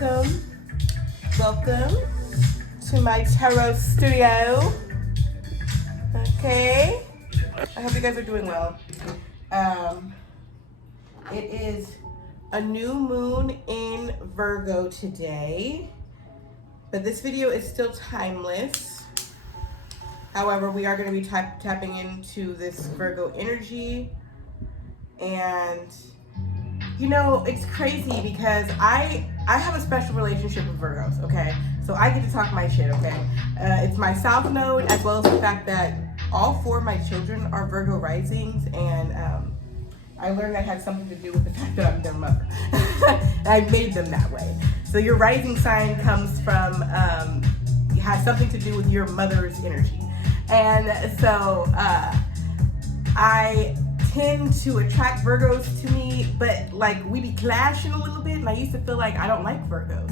welcome to my tarot studio. Okay, I hope you guys are doing well. It is a new moon in Virgo today, but this video is still timeless. However, we are going to be tapping into this Virgo energy, and you know, it's crazy because I have a special relationship with Virgos, okay? So I get to talk my shit, okay? It's my South Node, as well as the fact that all 4 of my children are Virgo risings, and I learned that had something to do with the fact that I'm their mother. I made them that way. So your rising sign comes from, has something to do with your mother's energy. And so I tend to attract Virgos to me, but like we be clashing a little bit, and I used to feel like I don't like Virgos.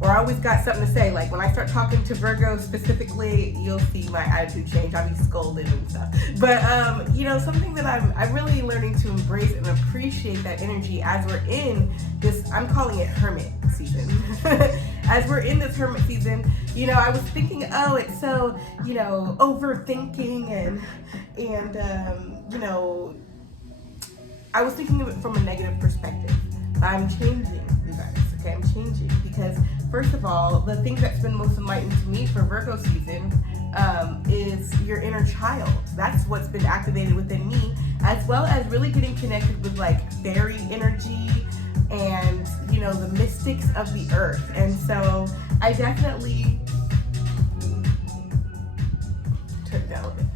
Or I always got something to say. Like when I start talking to Virgos specifically, you'll see my attitude change. I'll be scolding and stuff. But you know, something that I'm really learning to embrace and appreciate that energy as we're in this, I'm calling it hermit season. As we're in this hermit season, you know, I was thinking, oh, it's so, you know, overthinking and you know, I was thinking of it from a negative perspective. I'm changing, you guys, okay? I'm changing because, first of all, the thing that's been most enlightening to me for Virgo season is your inner child. That's what's been activated within me, as well as really getting connected with like fairy energy and, you know, the mystics of the earth. And so I definitely turn it down a bit.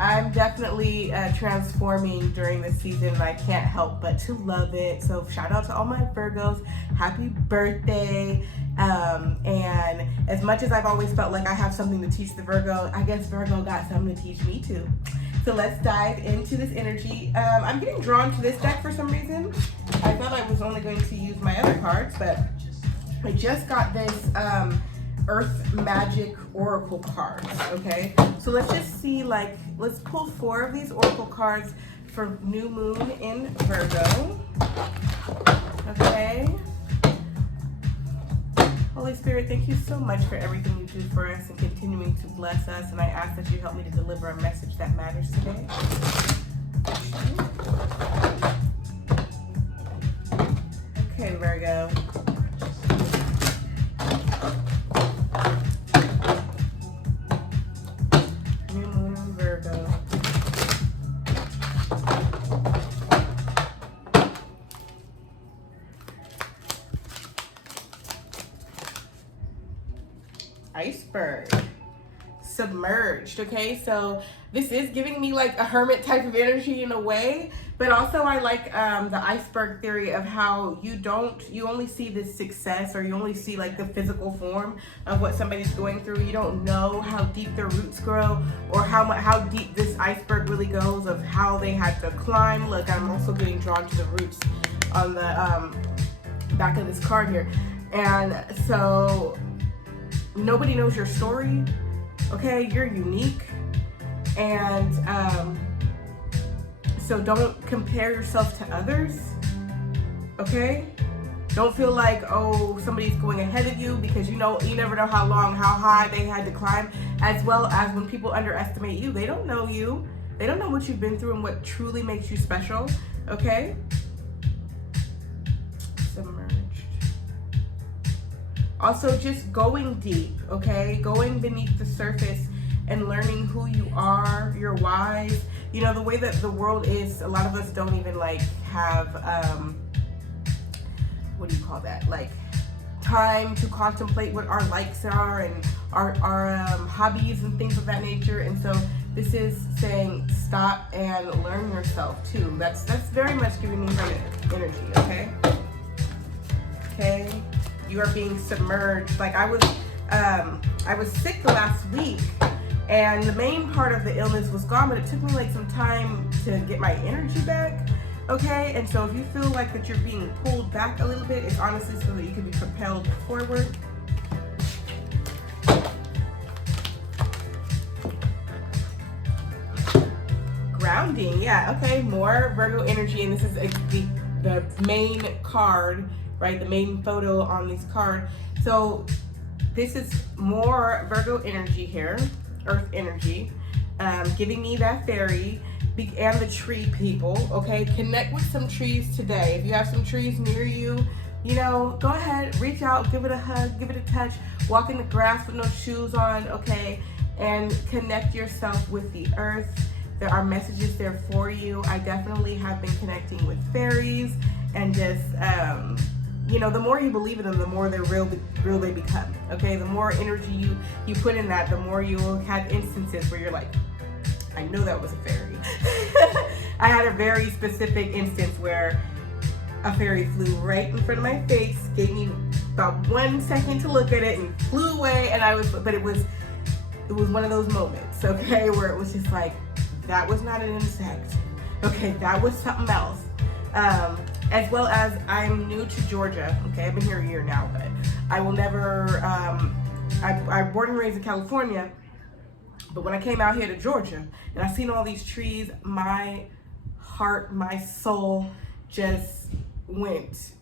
I'm definitely transforming during this season, and I can't help but to love it. So shout out to all my Virgos. Happy birthday. And as much as I've always felt like I have something to teach the Virgo, I guess Virgo got something to teach me too. So let's dive into this energy. I'm getting drawn to this deck for some reason. I thought I was only going to use my other cards, but I just got this Earth Magic Oracle cards, okay? So let's just see, like, let's pull 4 of these Oracle cards for new moon in Virgo, okay? Holy Spirit, thank you so much for everything you do for us and continuing to bless us, and I ask that you help me to deliver a message that matters today. Okay, Virgo. Iceberg, submerged. Okay, so this is giving me like a hermit type of energy in a way, but also I like the iceberg theory of how you only see this success, or you only see like the physical form of what somebody's going through. You don't know how deep their roots grow, or how deep this iceberg really goes, of how they had to climb. Look, I'm also getting drawn to the roots on the back of this card here, and so nobody knows your story, okay? You're unique, and so don't compare yourself to others, okay? Don't feel like, oh, somebody's going ahead of you, because you never know how high they had to climb. As well as when people underestimate you, they don't know you, they don't know what you've been through and what truly makes you special, okay? Submerged. Also, just going deep, okay? Going beneath the surface and learning who you are, your whys. You know, the way that the world is, a lot of us don't even like have, what do you call that? Like time to contemplate what our likes are and our hobbies and things of that nature. And so this is saying stop and learn yourself too. That's very much giving me energy, okay? Okay. You are being submerged. Like I was sick the last week, and the main part of the illness was gone, but it took me like some time to get my energy back, okay? And so if you feel like that you're being pulled back a little bit, it's honestly so that you can be propelled forward. Grounding, yeah, okay, more Virgo energy, and this is the main card right? The main photo on this card. So this is more Virgo energy here, earth energy, giving me that fairy and the tree people, okay? Connect with some trees today. If you have some trees near you, you know, go ahead, reach out, give it a hug, give it a touch, walk in the grass with no shoes on, okay? And connect yourself with the earth. There are messages there for you. I definitely have been connecting with fairies and just, you know, the more you believe in them, the more they're real they become, okay? The more energy you put in that, the more you will have instances where you're like, I know that was a fairy. I had a very specific instance where a fairy flew right in front of my face, gave me about 1 second to look at it and flew away, and it was one of those moments, okay, where it was just like, that was not an insect, okay, that was something else. As well as I'm new to Georgia, okay, I've been here a year now, but I will never, I'm born and raised in California, but when I came out here to Georgia and I seen all these trees, my heart, my soul just went,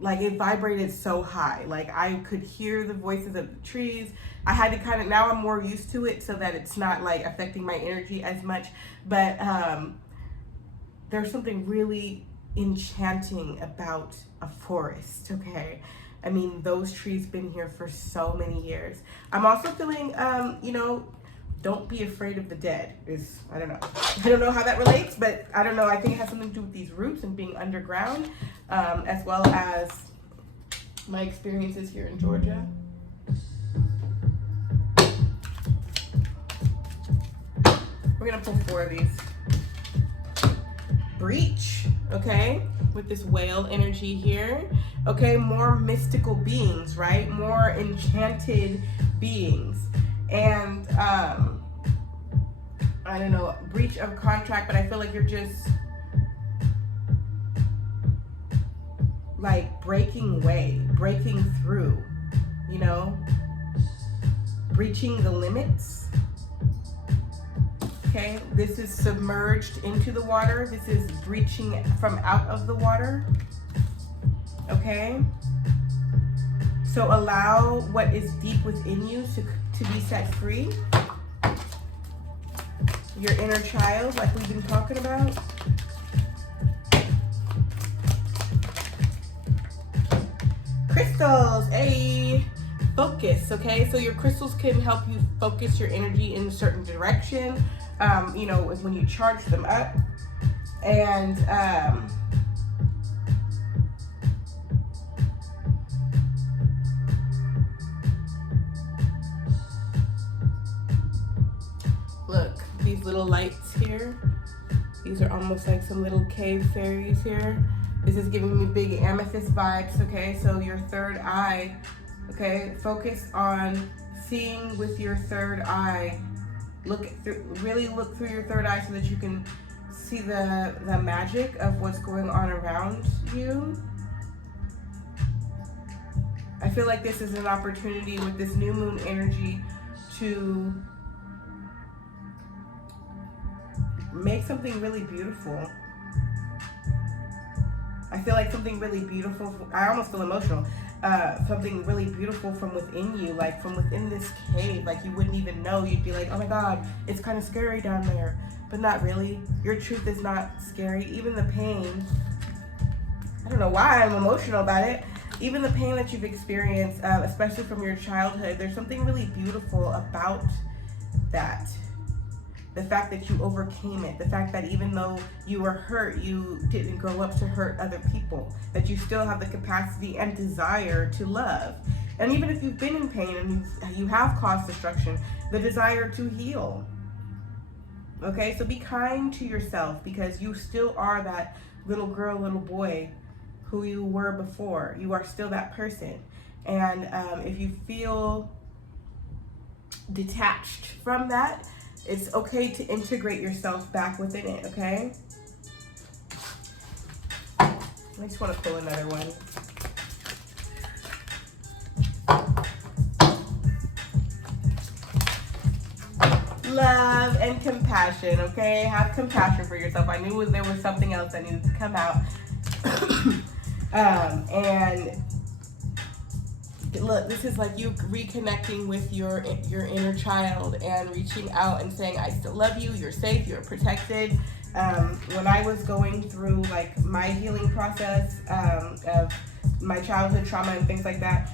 like, it vibrated so high. Like, I could hear the voices of the trees. I had to kind of, now I'm more used to it so that it's not like affecting my energy as much, but there's something really enchanting about a forest, okay? I mean, those trees been here for so many years. I'm also feeling, you know, don't be afraid of the dead is, I don't know how that relates, but I don't know. I think it has something to do with these roots and being underground, as well as my experiences here in Georgia. We're gonna pull 4 of these. Breach, okay, with this whale energy here. Okay, more mystical beings, right? More enchanted beings. And I don't know, breach of contract, but I feel like you're just like breaking through, you know, breaching the limits. Okay, this is submerged into the water. This is breaching from out of the water. Okay, so allow what is deep within you to be set free. Your inner child, like we've been talking about. Crystals, focus, okay? So your crystals can help you focus your energy in a certain direction, you know, when you charge them up. And look, these little lights here, these are almost like some little cave fairies here. This is giving me big amethyst vibes, okay? So your third eye, okay? Focus on seeing with your third eye. Really look through your third eye so that you can see the magic of what's going on around you. I feel like this is an opportunity with this new moon energy to make something really beautiful. I feel like something really beautiful, I almost feel emotional, something really beautiful from within you, like from within this cave, like you wouldn't even know. You'd be like, oh my God, it's kind of scary down there, but not really. Your truth is not scary. Even the pain, I don't know why I'm emotional about it. Even the pain that you've experienced, especially from your childhood, there's something really beautiful about that. The fact that you overcame it, the fact that even though you were hurt, you didn't grow up to hurt other people, that you still have the capacity and desire to love. And even if you've been in pain and you have caused destruction, the desire to heal. Okay, so be kind to yourself because you still are that little girl, little boy who you were before. You are still that person. And if you feel detached from that, it's okay to integrate yourself back within it, okay? I just want to pull another one. Love and compassion, okay? Have compassion for yourself. I knew there was something else that needed to come out. And look, this is like you reconnecting with your inner child and reaching out and saying, I still love you, you're safe, you're protected. When I was going through like my healing process of my childhood trauma and things like that,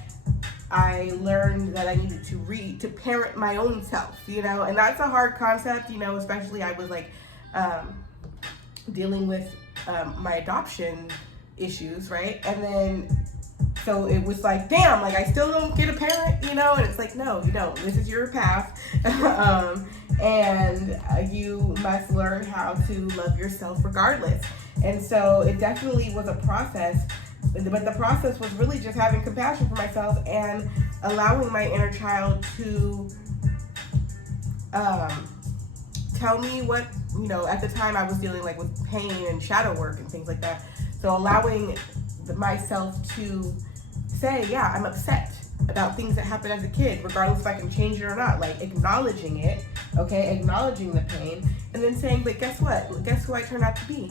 I learned that I needed to parent my own self, you know, and that's a hard concept, you know, especially I was like dealing with my adoption issues, right? And then so it was like, damn, like I still don't get a parent, you know, and it's like, no, you don't. This is your path. And you must learn how to love yourself regardless. And so it definitely was a process, but the process was really just having compassion for myself and allowing my inner child to tell me what, you know, at the time I was dealing like with pain and shadow work and things like that. So allowing myself to say, yeah, I'm upset about things that happened as a kid, regardless if I can change it or not, like acknowledging it, okay, acknowledging the pain, and then saying, but guess what? Guess who I turned out to be?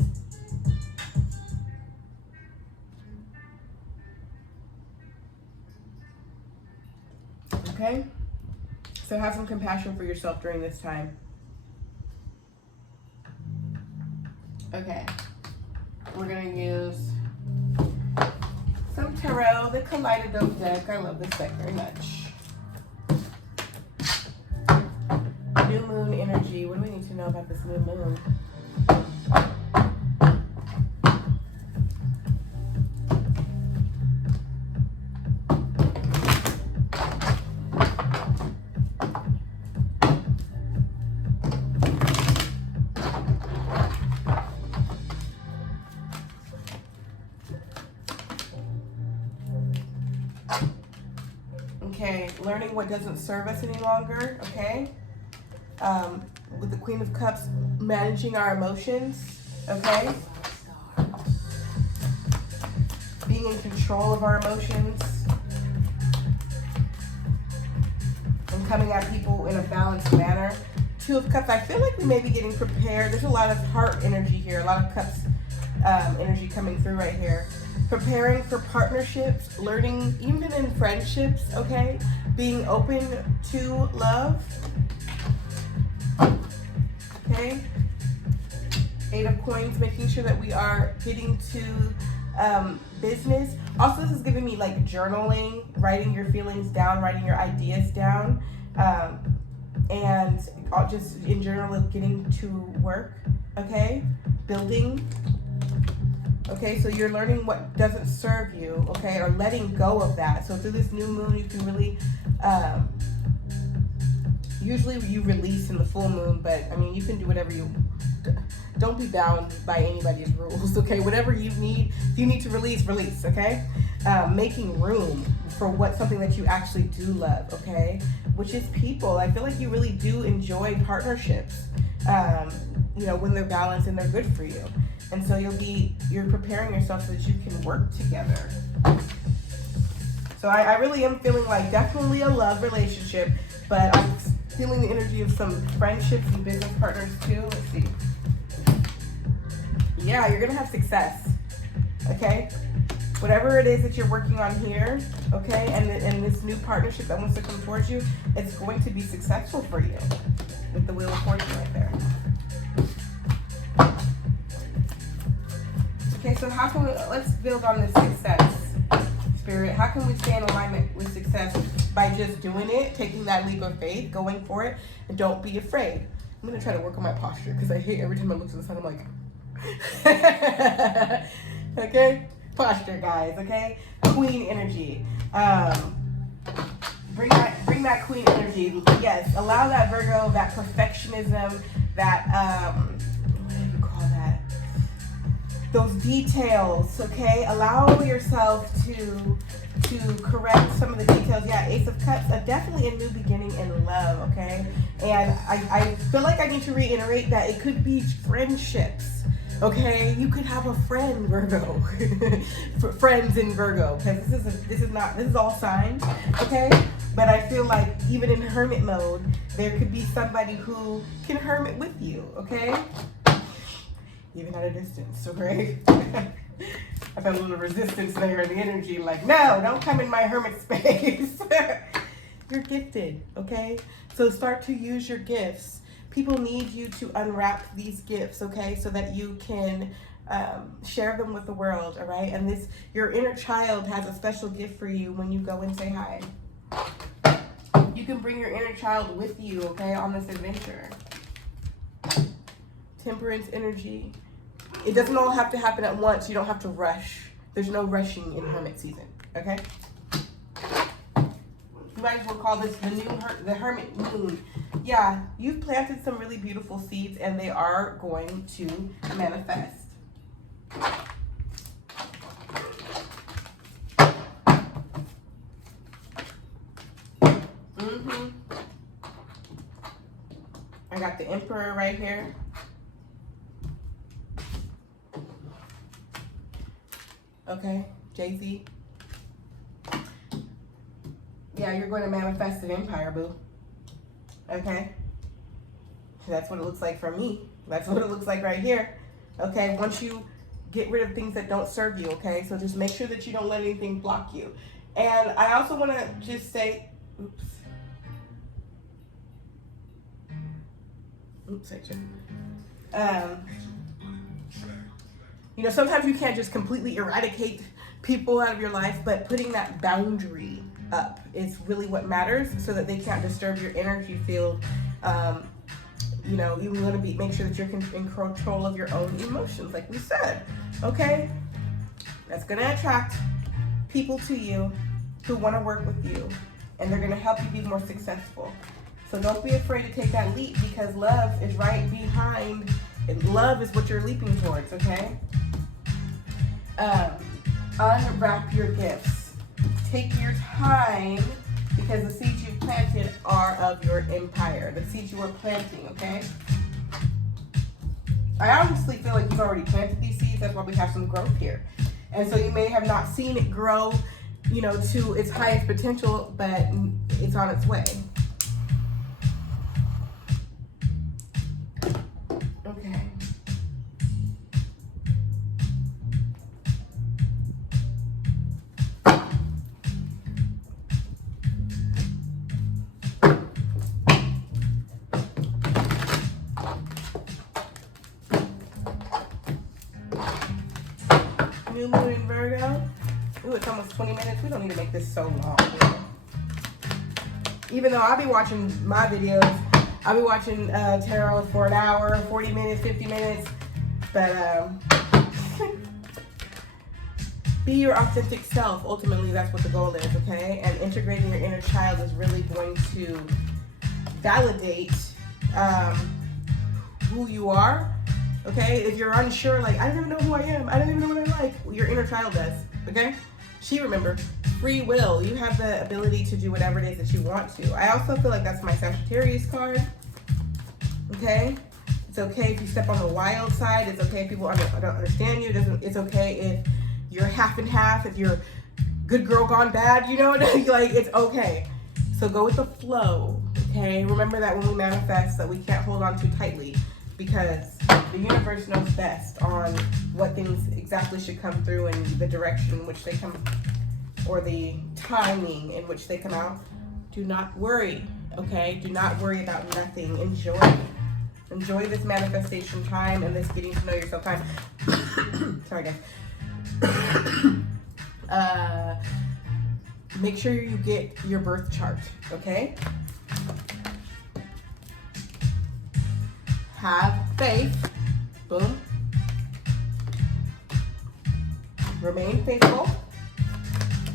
Okay? So have some compassion for yourself during this time. Okay. We're going to use some tarot, the Kaleidodope deck. I love this deck very much. New moon energy. What do we need to know about this new moon? Okay, learning what doesn't serve us any longer, okay? With the Queen of Cups, managing our emotions, okay? Being in control of our emotions. And coming at people in a balanced manner. Two of Cups, I feel like we may be getting prepared. There's a lot of heart energy here, a lot of Cups energy coming through right here. Preparing for partnerships, learning even in friendships, okay? Being open to love, okay? Eight of Coins, making sure that we are getting to business. Also, this is giving me like journaling, writing your feelings down, writing your ideas down, and just in general getting to work, okay? Building. Okay, so you're learning what doesn't serve you, okay, or letting go of that. So through this new moon, you can really, usually you release in the full moon, but I mean, you can do whatever you, don't be bound by anybody's rules, okay? Whatever you need, if you need to release, okay? Making room for something that you actually do love, okay? Which is people. I feel like you really do enjoy partnerships, you know, when they're balanced and they're good for you. And so you're preparing yourself so that you can work together. So I really am feeling like definitely a love relationship, but I'm feeling the energy of some friendships and business partners too. Let's see. Yeah, you're gonna have success, okay? Whatever it is that you're working on here, okay, and this new partnership that wants to come towards you, it's going to be successful for you with the Wheel of Fortune right there. Okay, so how can let's build on this success, Spirit. How can we stay in alignment with success? By just doing it, taking that leap of faith, going for it, and don't be afraid. I'm gonna try to work on my posture because I hate every time I look to the sun, I'm like, okay? Posture, guys, okay? Queen energy. Bring that queen energy. Yes, allow that Virgo, that perfectionism, that, what do you call that? Those details, okay? Allow yourself to correct some of the details. Yeah, Ace of Cups, definitely a new beginning in love, okay? And I feel like I need to reiterate that it could be friendships, okay? You could have a friend, Virgo. Friends in Virgo, because this is all signs, okay? But I feel like even in hermit mode, there could be somebody who can hermit with you, okay? Even at a distance, okay? I felt a little resistance there in the energy, like, no, don't come in my hermit space. You're gifted, okay? So start to use your gifts. People need you to unwrap these gifts, okay? So that you can share them with the world, all right? And this, your inner child has a special gift for you when you go and say hi. You can bring your inner child with you, okay, on this adventure. Temperance energy. It doesn't all have to happen at once. You don't have to rush. There's no rushing in hermit season, okay? You might as well call this the hermit moon. Yeah, you've planted some really beautiful seeds and they are going to manifest. I got the Emperor right here. Okay, Jay-Z. Yeah, you're going to manifest an empire, boo. Okay? That's what it looks like for me. That's what it looks like right here. Okay, once you get rid of things that don't serve you, okay? So just make sure that you don't let anything block you. And I also want to just say, oops, you know, sometimes you can't just completely eradicate people out of your life, but putting that boundary up is really what matters so that they can't disturb your energy field. You know, you want to make sure that you're in control of your own emotions, like we said, okay? That's going to attract people to you who want to work with you, and they're going to help you be more successful. So don't be afraid to take that leap, because love is right behind, and love is what you're leaping towards, okay? Unwrap your gifts. Take your time, because the seeds you've planted are of your empire. The seeds you are planting, okay? I honestly feel like you've already planted these seeds. That's why we have some growth here. And so you may have not seen it grow, you know, to its highest potential, but it's on its way. Okay. New moon in Virgo. Ooh, it's almost 20 minutes. We don't need to make this so long. Even though I'll be watching my videos, I'll be watching tarot for an hour, 40 minutes, 50 minutes. But be your authentic self. Ultimately, that's what the goal is, okay? And integrating your inner child is really going to validate who you are. Okay, if you're unsure, like, I don't even know who I am, I don't even know what I like, your inner child does, okay? Remember, free will. You have the ability to do whatever it is that you want to. I also feel like that's my Sagittarius card, okay? It's okay if you step on the wild side. It's okay if people don't understand you. It's okay if you're half and half, if you're good girl gone bad, you know? Like, it's okay. So go with the flow, okay? Remember that when we manifest, that we can't hold on too tightly, because the universe knows best on what things exactly should come through and the direction in which they come, or the timing in which they come out. Do not worry, okay? Do not worry about nothing. Enjoy this manifestation time and this getting to know yourself time. Sorry, guys. Make sure you get your birth chart, okay? Have faith. Boom. Remain faithful.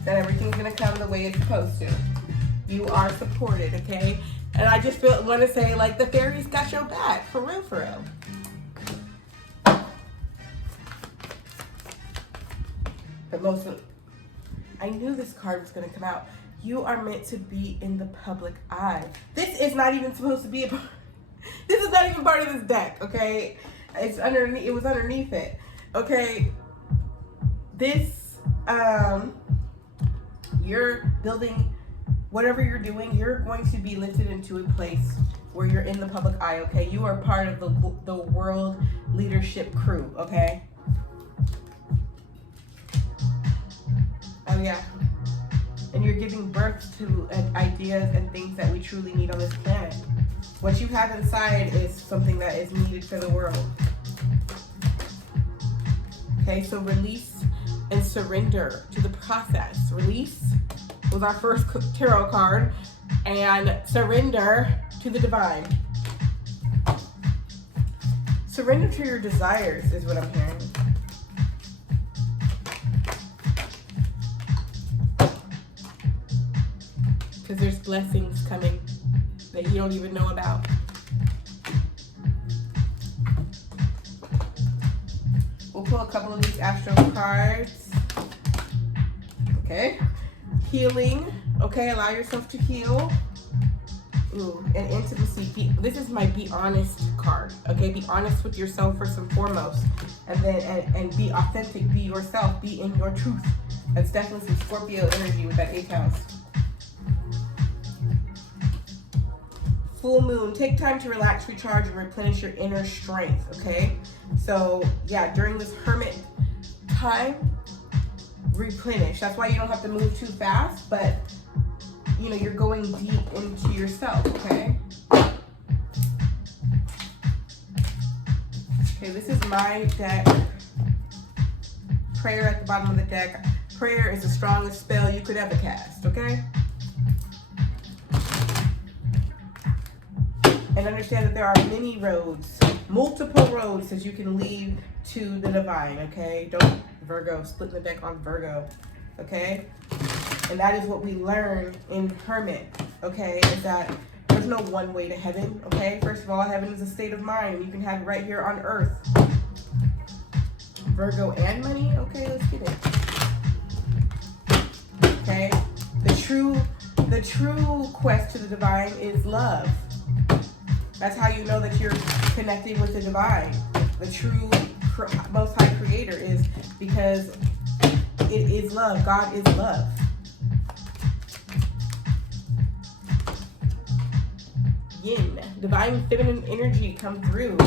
That everything's gonna come the way it's supposed to. You are supported, okay? And I just want to say, like, the fairies got your back, for real, for real. But I knew this card was gonna come out. You are meant to be in the public eye. This is not even supposed to be this is not even part of this deck, okay? It's underneath. It was underneath it, okay? This, you're building, whatever you're doing, you're going to be lifted into a place where you're in the public eye, okay? You are part of the world leadership crew, okay? yeah. And you're giving birth to ideas and things that we truly need on this planet. What you have inside is something that is needed for the world. Okay, so release and surrender to the process. Release was our first tarot card, and surrender to the divine. Surrender to your desires is what I'm hearing. Because there's blessings coming that you don't even know about. We'll pull a couple of these astral cards. Okay. Healing. Okay, allow yourself to heal. Ooh, and intimacy. This is my be honest card. Okay, be honest with yourself first and foremost. And then and be authentic, be yourself, be in your truth. That's definitely some Scorpio energy with that 8th house. Full moon. Take time to relax, recharge, and replenish your inner strength, okay? So, yeah, during this hermit time, replenish. That's why you don't have to move too fast, but, you know, you're going deep into yourself, okay? Okay, this is my deck. Prayer at the bottom of the deck. Prayer is the strongest spell you could ever cast, okay? And understand that there are many roads, multiple roads that you can lead to the divine, okay? Don't, Virgo, split the deck on Virgo, okay? And that is what we learn in Hermit, okay? Is that there's no one way to heaven, okay? First of all, heaven is a state of mind. You can have it right here on earth. Virgo and money, okay, let's get it. Okay? The true quest to the divine is love. That's how you know that you're connecting with the divine. The true Most High Creator is because it is love. God is love. Yin, divine feminine energy come through.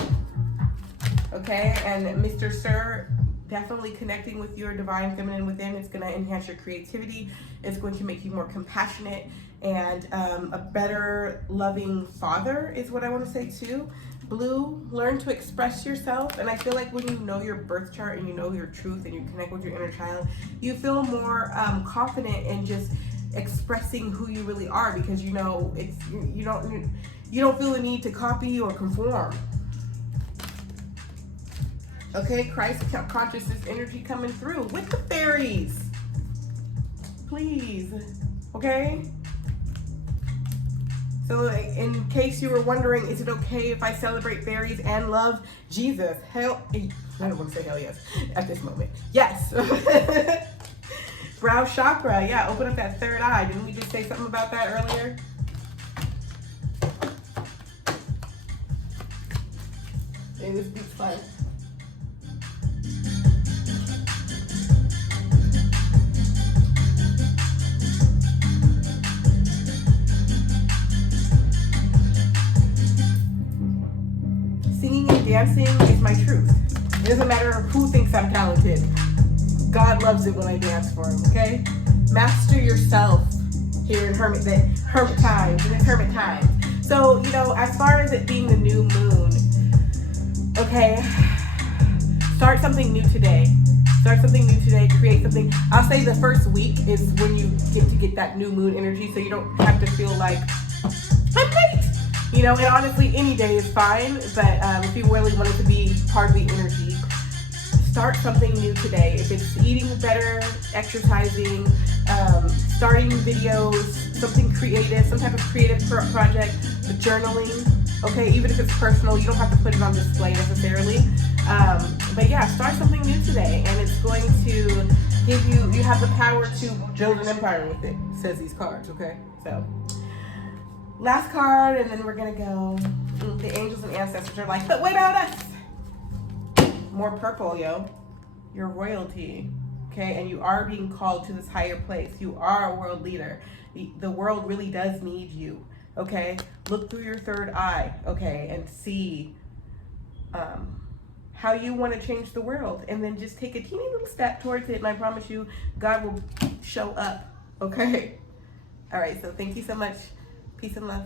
Okay, and Mr. Sir, definitely connecting with your divine feminine within. It's going to enhance your creativity. It's going to make you more compassionate and a better loving father is what I want to say too. Blue, learn to express yourself. And I feel like when you know your birth chart and you know your truth and you connect with your inner child, you feel more confident in just expressing who you really are, because you know it's you don't feel the need to copy or conform. Okay, Christ consciousness energy coming through with the fairies. Please, okay? So in case you were wondering, is it okay if I celebrate fairies and love Jesus? Hell, I don't want to say hell yes at this moment. Yes. Brow chakra, yeah, open up that third eye. Didn't we just say something about that earlier? Hey, this beat's fun. Singing and dancing is my truth. It doesn't matter who thinks I'm talented. God loves it when I dance for him, okay? Master yourself here in hermit times. So, you know, as far as it being the new moon, okay, start something new today. Start something new today, create something. I'll say the first week is when you get that new moon energy, so you don't have to feel like, I'm late. You know, and honestly, any day is fine, but if you really want it to be part of the energy, start something new today. If it's eating better, exercising, starting videos, something creative, some type of creative project, journaling, okay, even if it's personal, you don't have to put it on display necessarily. But yeah, start something new today, and it's going to give you have the power to build an empire with it, says these cards, okay? So. Last card, and then we're gonna go. The angels and ancestors are like, but what about us? More purple, yo. You're royalty, okay? And you are being called to this higher place. You are a world leader. The world really does need you, okay? Look through your third eye, okay, and see how you want to change the world, and then just take a teeny little step towards it, and I promise you God will show up. Okay. All right, so thank you so much. Peace and love.